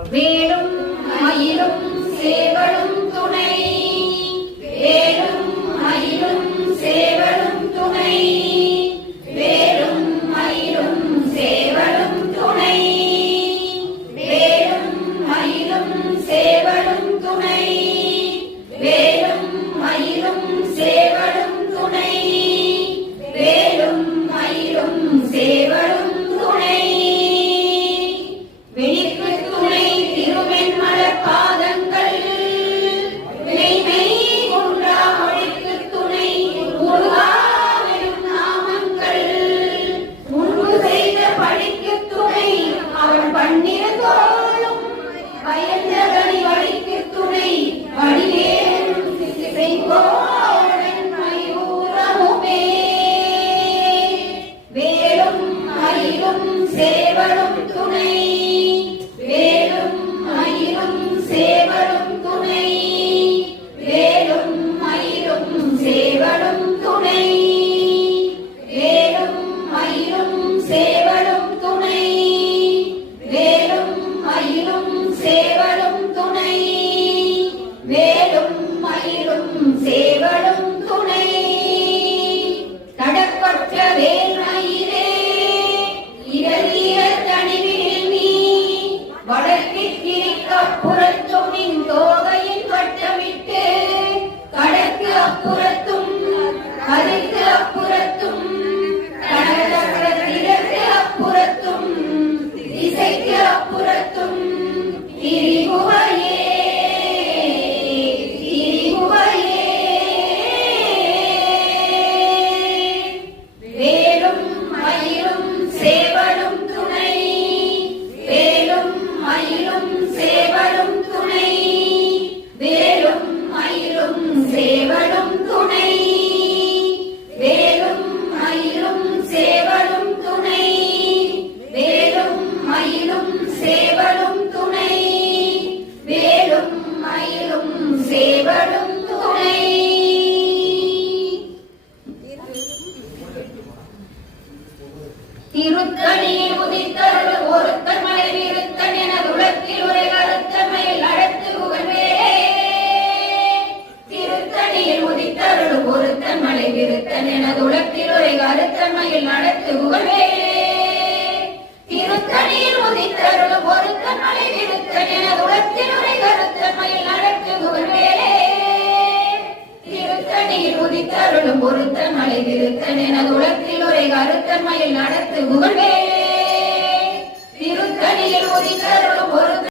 வேலும் மயிலும் சேவலும் துணை. வேலும் மயிலும் சேவலும் துணை. வேலும் மயிலும் சேவலும் துணை. வேலும் மயிலும் சேவலும் துணை. வேலும் மயிலும் சேவலும் துணை. வேலும் மயிலும் சேவலும் துணை. விழிக்கு துணை திருவெண்மலர் பாதங்கள். வினைமை குன்றா மொழிக்கு துணை முருகாவெனும் நாமங்கள். முன்பு செய்த பழிக்கு துணை அவள் பண்ணிய தோளும். பயந்த கனி வழிக்கு துணை வடிவேலும் செய்வோடன் மயூரமுமே. வேலும் மயிலும் சேவலும் துணை. வேலும் மயிலும் சேவலும் துணை. வேலும் மயிலும் சேவலும் துணை. வேலும் மயிலும் சேவலும் துணை. வேலும் மயிலும் சேவலும்